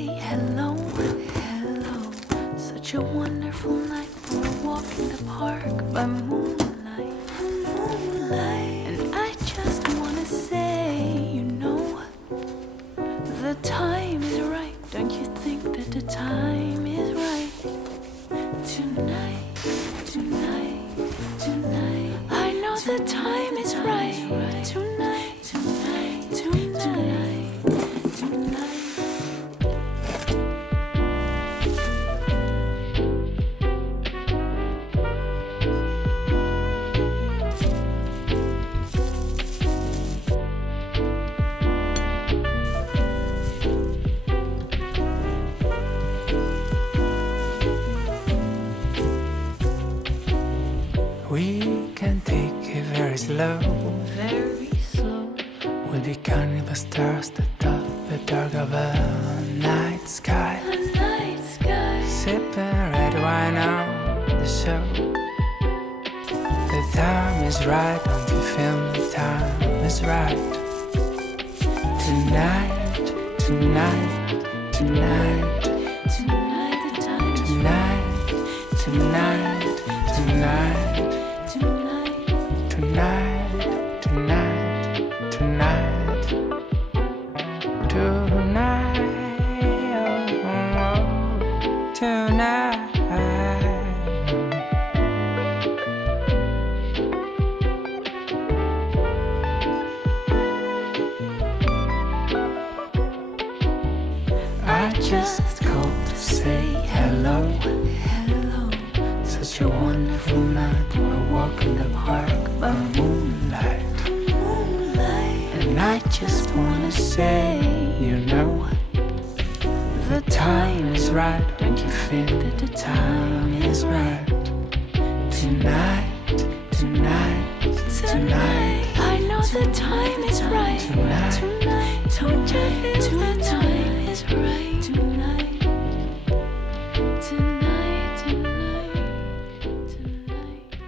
say hello, hello. Such a wonderful night for a walk in the park by moonlight, moonlight. And I just wanna say, you know, the time is right. Don't you think that the time is right? Tonight, tonight, tonight. I know the time is right. Tonight, tonight, tonight, tonight. We can take it very slow. Very slow. We'll be counting the stars that dot the dark of a night sky. The night sky. Sipping red wine on the show. The time is right, don't you feel the time is right? Tonight, tonight, tonight, Tonight the time is tonight, tonight, tonight, tonight. tonight, tonight, tonight, tonight, oh, tonight. I just called to say hello. Hello. Such a wonderful night for a walk in the park by moonlight. Moonlight. And I just wanna say, you know, the time is right. Don't you feel that the time is right? Tonight, tonight, tonight. I know the time is right. Tonight. Tonight. Don't you feel the time is right? Tonight. Tonight. Tonight. Tonight.